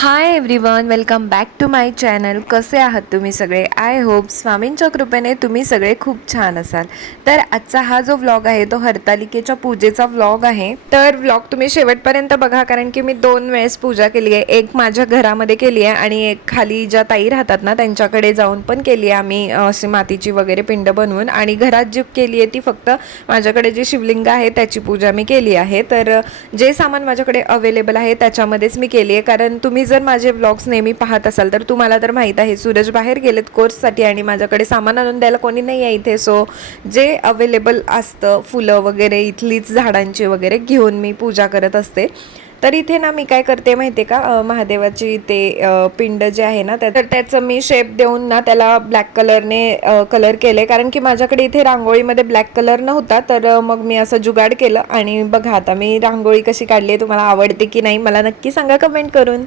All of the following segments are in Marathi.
Hi everyone welcome back to my channel कसे आहात तुम्ही सगळे? आय होप स्वामींच्या कृपेने तुम्ही सगळे खूप छान असाल. तर आजचा हा जो व्लॉग आहे तो हरतालिकेच्या पूजेचा व्लॉग आहे. तर व्लॉग तुम्ही शेवटपर्यंत बघा कारण की मी दोन वेळेस पूजा केली आहे. एक माझ्या घरामध्ये केली आहे आणि एक खाली ज्या ताई राहतात ना त्यांच्याकडे जाऊन पण केली आहे आम्ही अशी मातीची वगैरे पिंड बनवून. आणि घरात जी केली आहे ती फक्त माझ्याकडे जी शिवलिंग आहे त्याची पूजा मी केली आहे. तर जे सामान माझ्याकडे अवेलेबल आहे त्याच्यामध्येच मी केली आहे. कारण तुम्ही जर माझे ब्लॉग्स नेहमी पाहत असाल तर तुम्हाला तर माहीत आहे सूरज बाहेर गेलेत कोर्ससाठी आणि माझ्याकडे सामान आणून द्यायला कोणी नाही आहे इथे. सो जे अवेलेबल असतं फुलं वगैरे इथलीच झाडांची वगैरे घेऊन मी पूजा करत असते. तर इथे ना मी काय करते माहिती आहे का महादेवाची ते पिंड जे आहे ना त्या- तर त्याचं मी शेप देऊन ना त्याला ब्लॅक कलरने कलर केले कारण की माझ्याकडे इथे रांगोळीमध्ये ब्लॅक कलर नव्हता तर मग मी असं जुगाड केलं. आणि बघा आता मी रांगोळी कशी काढली आहे तुम्हाला आवडते की नाही मला नक्की सांगा कमेंट करून.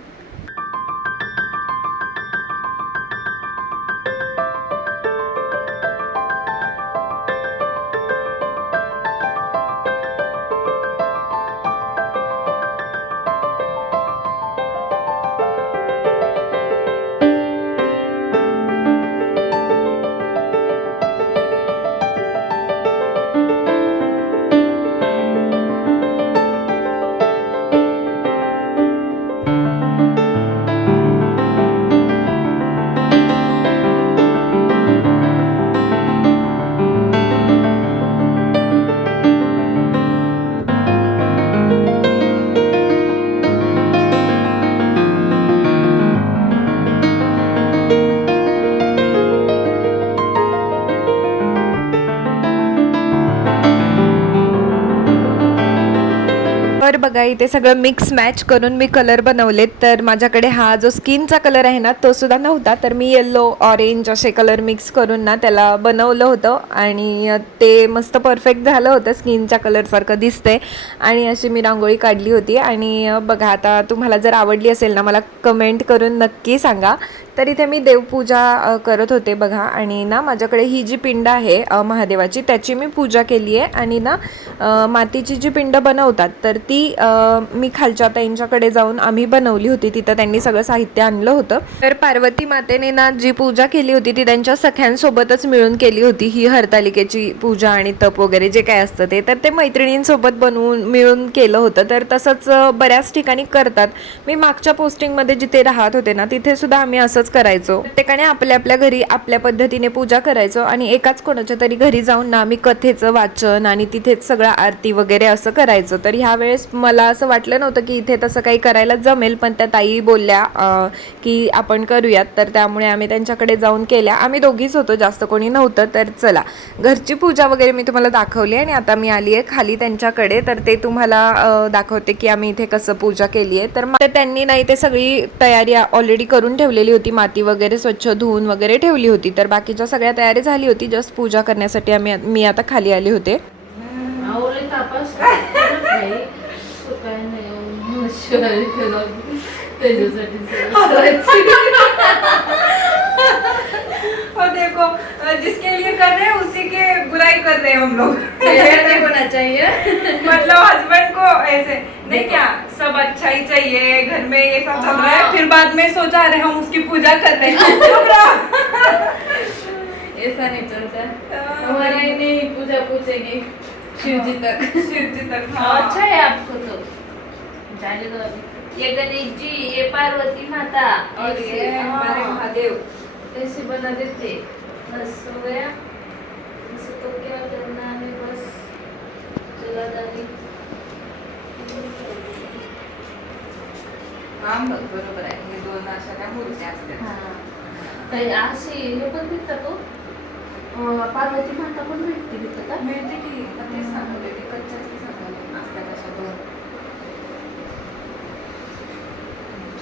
बघा इथे सगळं मिक्स मॅच करून मी कलर बनवलेत. तर माझ्याकडे हा जो स्किनचा कलर आहे ना तो सुद्धा नव्हता. तर मी येल्लो ऑरेंज असे कलर मिक्स करून ना त्याला बनवलं होतं. आणि ते मस्त परफेक्ट झालं होतं. स्किनच्या कलरसारखं दिसतंय. आणि अशी मी रांगोळी काढली होती. आणि बघा आता तुम्हाला जर आवडली असेल ना मला कमेंट करून नक्की सांगा. तर इथे मी देवपूजा करत होते बघा. आणि ना माझ्याकडे ही जी पिंड आहे महादेवाची त्याची मी पूजा केली आहे. आणि ना मातीची जी पिंड बनवतात तर ती मी खालच्या ताईंच्याकडे जाऊन आम्ही बनवली होती. तिथं त्यांनी सगळं साहित्य आणलं होतं. तर पार्वती मातेने ना जी पूजा केली होती ती त्यांच्या सख्यांसोबतच मिळून केली होती. ही हरतालिकेची पूजा आणि तप वगैरे जे काय असतं ते. तर ते मैत्रिणींसोबत बनवून मिळून केलं होतं. तर तसंच बऱ्याच ठिकाणी करतात. मी मागच्या पोस्टिंगमध्ये जिथे राहत होते ना तिथे सुद्धा आम्ही असंच करायचो. प्रत्येकाने आपल्या आपल्या घरी आपल्या पद्धतीने पूजा करायचो आणि एकाच कोणाच्या तरी घरी जाऊन ना आम्ही कथेचं वाचन आणि तिथेच सगळं आरती वगैरे असं करायचं. तर ह्यावेळेस मला असं वाटलं नव्हतं की इथे तसं काही करायला जमेल पण त्या ताई बोलल्या की आपण करूयात. तर त्यामुळे आम्ही त्यांच्याकडे जाऊन केल्या. आम्ही दोघीच होतो जास्त कोणी नव्हतं. तर चला घरची पूजा वगैरे मी तुम्हाला दाखवली आणि आता मी आली आहे खाली त्यांच्याकडे. तर ते तुम्हाला दाखवते की आम्ही इथे कसं पूजा केली आहे. तर मग त्यांनी नाही ते सगळी तयारी ऑलरेडी करून ठेवलेली होती. माती वगैरे स्वच्छ धुवून वगैरे ठेवली होती. तर बाकीच्या सगळ्या तयारी झाली होती. जस्ट पूजा करण्यासाठी आम्ही मी आता खाली आले होते. त्याच्यासाठी और देखो जिसके लिए कर रहे हैं उसी के बुराई कर रहे हैं हम लोग। नहीं होना चाहिए मतलब हस्बैंड को ऐसे नहीं क्या सब अच्छा ही चाहिए घर में ये सब चल रहा है हाँ। फिर बाद में सोचा अरे हम उसकी पूजा कर रहे हैं। ऐसा नहीं चलता। हाँ। हमारे नहीं पूजा पूछेगी शिव जी तक। शिव जी तक हाँ, अच्छा है आपको तो। ये गणेश जी ये पार्वती माता. और ये हमारे महादेव. ऐसे बना देते बस हो गया इसे तो क्या करना है बस. चला जाने बघ, बरोबर आहे. हे दोन अशा त्या मूर्त्या असतात. हा. असे हे पण भेटतात अं, पार्वती माता पण भेटते का? मिळते की तेच सांगते ते कच्च्याच सांगते असतात अशा दोन चला अभी क्या करेगी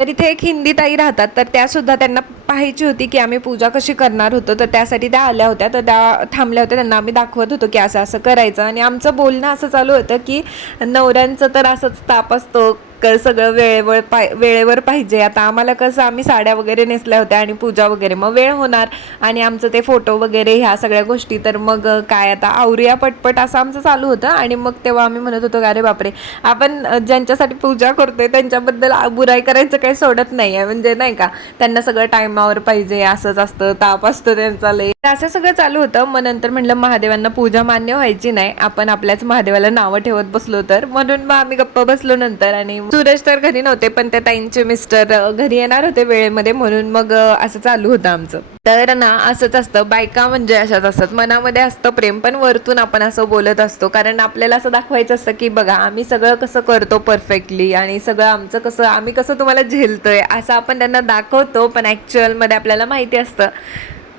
तर इथे एक हिंदी ताई राहतात तर त्या सुद्धा त्यांना पाहायची होती की आम्ही पूजा कशी करणार होतो. तर त्यासाठी त्या आल्या होत्या तर त्या थांबल्या होत्या त्यांना आम्ही दाखवत होतो की असं असं करायचं. आणि आमचं बोलणं असं चालू होतं की नवऱ्यांचं तर असंच ताप असतो. क सगळं वेळेवर पाय वेळेवर पाहिजे. आता आम्हाला कसं आम्ही साड्या वगैरे नेसल्या होत्या आणि पूजा वगैरे. मग वेळ होणार आणि आमचं ते फोटो वगैरे ह्या सगळ्या गोष्टी. तर मग काय आता आवरिया पटपट असं आमचं चालू होतं. आणि मग तेव्हा आम्ही म्हणत होतो अरे बापरे आपण ज्यांच्यासाठी पूजा करतोय त्यांच्याबद्दल बुराई करायचं काही सोडत नाही आहे म्हणजे नाही का त्यांना सगळं टायमावर पाहिजे असंच असतं ताप असतं त्यांचा लय. असं सगळं चालू होतं. मग नंतर म्हटलं महादेवांना पूजा मान्य व्हायची नाही. आपण आपल्याच महादेवाला नावं ठेवत बसलो तर. म्हणून मग आम्ही गप्प बसलो नंतर आणि सूरज तर घरी नव्हते पण त्या ताईंचे मिस्टर घरी येणार होते वेळेमध्ये. म्हणून मग असं चालू होतं आमचं. तर ना असंच असतं. बायका म्हणजे अशाच असतात. मनामध्ये असतं प्रेम पण वरतून आपण असं बोलत असतो. कारण आपल्याला असं दाखवायचं असतं की बघा आम्ही सगळं कसं करतो परफेक्टली आणि सगळं आमचं कसं आम्ही कसं तुम्हाला झेलतोय असं आपण त्यांना दाखवतो. पण ॲक्च्युअलमध्ये आपल्याला माहिती असतं.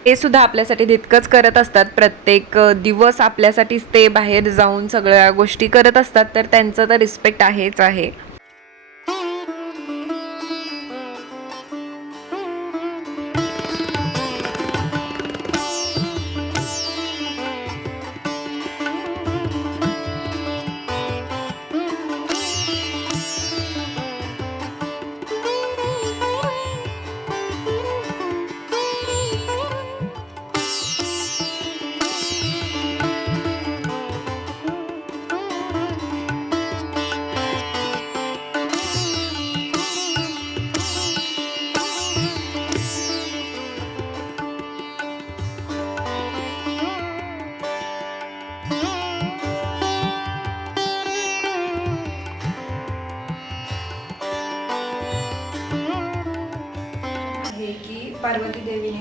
ते सुद्धा आपल्यासाठी तितकंच करत असतात. प्रत्येक दिवस आपल्यासाठीच ते बाहेर जाऊन सगळ्या गोष्टी करत असतात. तर त्यांचं तर रिस्पेक्ट आहेच आहे.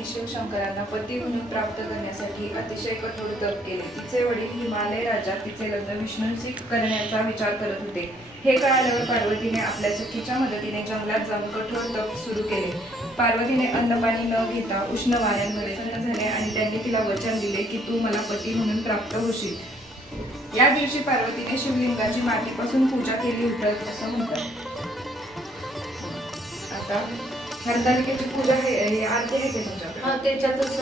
शिवशंकरांना पती म्हणून प्राप्त करण्यासाठी अतिशय कठोर तप केले. तिचे वडील हिमालय राजा तिचे लग्न विष्णूंशी करण्याचा विचार करत होते. हे कळाल्यावर पार्वतीने आपल्या सखीच्या मदतीने जंगलात जाऊन कठोर तप सुरू केले. पार्वतीने अन्नपाणी न घेता उष्ण वाऱ्यांमध्ये झाले आणि त्यांनी तिला वचन दिले की तू मला पती म्हणून प्राप्त होशील. या दिवशी पार्वतीने शिवलिंगाची मातीपासून पूजा केली होती असं म्हणतात आता हरतालिकेची पूजा आहे आरती आहे ते तुमच्याकडे? हा त्याच्यातच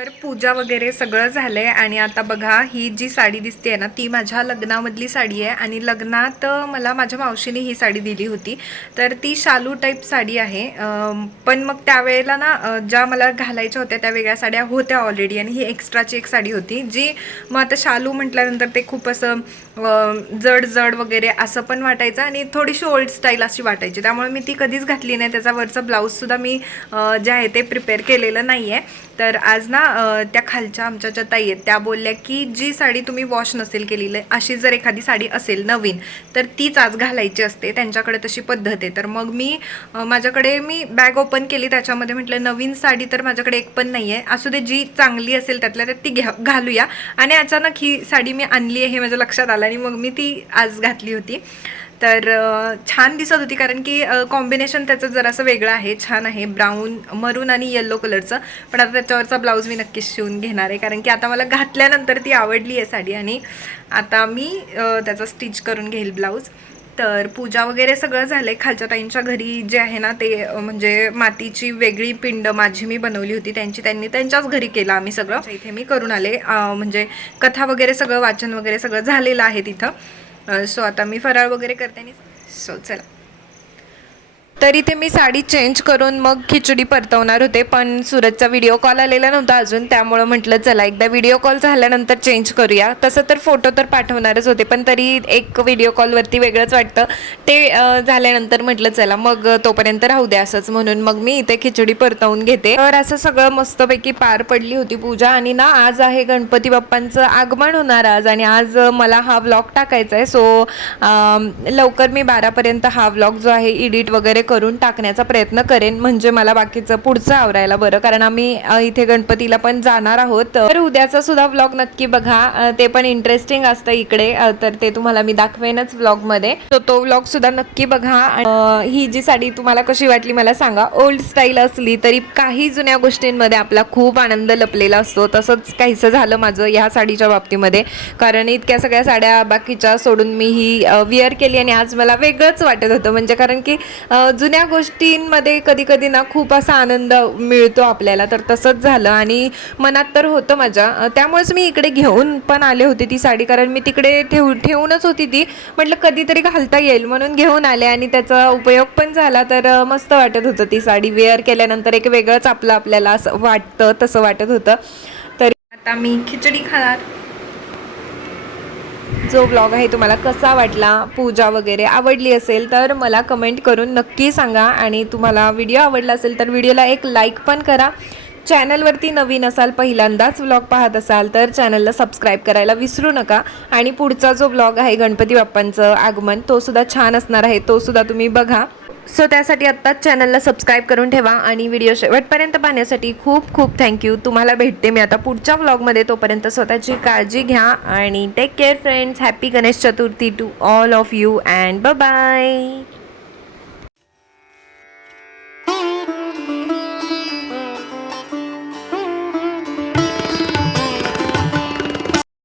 तर पूजा वगैरे सगळं झालंय आणि आता बघा ही जी साडी दिसते ना ती माझ्या लग्नामधली साडी आहे आणि लग्नात मला माझ्या मावशीने ही साडी दिली होती. तर ती शालू टाईप साडी आहे. पण मग त्यावेळेला ना ज्या मला घालायच्या होत्या त्या वेगळ्या साड्या होत्या ऑलरेडी आणि ही एक्स्ट्राची एक साडी होती जी मग आता शालू म्हटल्यानंतर ते खूप असं जड जड वगैरे असं पण वाटायचं आणि थोडीशी ओल्ड स्टाईल अशी वाटायची. त्यामुळे मी ती कधीच घातली नाही. त्याचा वरचा ब्लाऊजसुद्धा मी जे आहे ते प्रिपेअर केलेलं नाही आहे तर आज ना त्या खालच्या आमच्या ज्या ताई आहेत त्या बोलल्या की जी साडी तुम्ही वॉश नसेल केलेली अशी जर एखादी साडी असेल नवीन तर तीच आज घालायची असते. त्यांच्याकडे तशी पद्धत आहे. तर मग मी माझ्याकडे मी बॅग ओपन केली. त्याच्यामध्ये म्हटलं नवीन साडी तर माझ्याकडे एक पण नाही आहे असू दे जी चांगली असेल त्यातल्या त्यात ती घ्या घालूया. आणि अचानक ही साडी मी आणली आहे हे माझ्या लक्षात आलं आणि मग मी ती आज घातली होती. तर छान दिसत होती कारण की कॉम्बिनेशन त्याचं जरासं वेगळं आहे. छान आहे. ब्राऊन मरून आणि येल्लो कलरचं पण आता त्याच्यावरचा ब्लाऊज मी नक्कीच शिवून घेणार आहे. कारण की आता मला घातल्यानंतर ती आवडली आहे साडी आणि आता मी त्याचा स्टिच करून घेईल ब्लाऊज तर पूजा वगैरे सगळं झालंय. खालच्या ताईंच्या घरी जे आहे ना ते म्हणजे मातीची वेगळी पिंड माझी मी बनवली होती. त्यांची त्यांनी त्यांच्याच घरी केलं आम्ही सगळं. इथे मी करून आले. म्हणजे कथा वगैरे सगळं वाचन वगैरे सगळं झालेलं आहे तिथं. सो आता मी फराळ वगैरे करते आणि सो चला. तर इथे मी साडी चेंज करून मग खिचडी परतवणार होते पण सूरजचा व्हिडिओ कॉल आलेला नव्हता अजून त्यामुळं म्हटलं चला एकदा व्हिडिओ कॉल झाल्यानंतर चेंज करूया. तसं तर फोटो तर पाठवणारच होते पण तरी एक व्हिडिओ कॉलवरती वेगळंच वाटतं. ते झाल्यानंतर म्हटलं चला मग तोपर्यंत राहू द्या असंच म्हणून मग मी इथे खिचडी परतवून घेते. तर असं सगळं मस्तपैकी पार पडली होती पूजा आणि ना आज आहे गणपती बाप्पांचं आगमन होणार आज आणि आज मला हा व्लॉग टाकायचा आहे सो लवकर मी बारापर्यंत हा व्लॉग जो आहे एडिट वगैरे करून टाकण्याचा प्रयत्न करेन. म्हणजे मला बाकीचं पुढचं आवरायला बरं. कारण आम्ही इथे गणपतीला पण जाणार आहोत. तर उद्याचा सुद्धा व्लॉग नक्की बघा. ते पण इंटरेस्टिंग असतं इकडे. तर ते तुम्हाला मी दाखवेनच व्लॉगमध्ये तर तो व्लॉग सुद्धा नक्की बघा. ही जी साडी तुम्हाला कशी वाटली मला सांगा. ओल्ड स्टाईल असली तरी काही जुन्या गोष्टींमध्ये आपला खूप आनंद लपलेला असतो. तसंच काहीसं झालं माझं ह्या साडीच्या बाबतीमध्ये. कारण इतक्या सगळ्या साड्या बाकीच्या सोडून मी ही विअर केली आणि आज मला वेगळंच वाटत होतं. म्हणजे कारण की जुन्या गोष्टींमध्ये कधी कधी ना खूप असा आनंद मिळतो आपल्याला. तर तसंच झालं आणि मनात तर होतं माझ्या. त्यामुळेच मी इकडे घेऊन पण आले होते ती साडी. कारण मी तिकडे ठेवू ठेवूनच होती ती. म्हटलं कधीतरी घालता येईल म्हणून घेऊन आले आणि त्याचा उपयोग पण झाला. तर मस्त वाटत होतं ती साडी. वेअर केल्यानंतर एक वेगळंच आपलं आपल्याला असं वाटतं तसं वाटत होतं. तरी आता मी खिचडी खाणार. जो ब्लॉग आहे तुम्हाला कसा वाटला पूजा वगैरे आवडली असेल तर मला कमेंट करून नक्की सांगा. आणि तुम्हाला व्हिडिओ आवडला असेल तर व्हिडिओला एक लाईक पण करा. चॅनलवरती नवीन असाल पहिल्यांदाच व्लॉग पाहत असाल तर चॅनलला सबस्क्राईब करायला विसरू नका. आणि पुढचा जो ब्लॉग आहे गणपती बाप्पांचं आगमन तोसुद्धा छान असणार आहे तोसुद्धा तुम्ही बघा. सो त्यासाठी आत्ताच चॅनलला सबस्क्राईब करून ठेवा आणि व्हिडिओ शेवटपर्यंत पाहण्यासाठी खूप खूप थँक्यू तुम्हाला भेटते मी आता पुढच्या व्लॉगमध्ये तोपर्यंत स्वतःची काळजी घ्या आणि take care friends happy Ganesh Chaturthi to all of you and ब बाय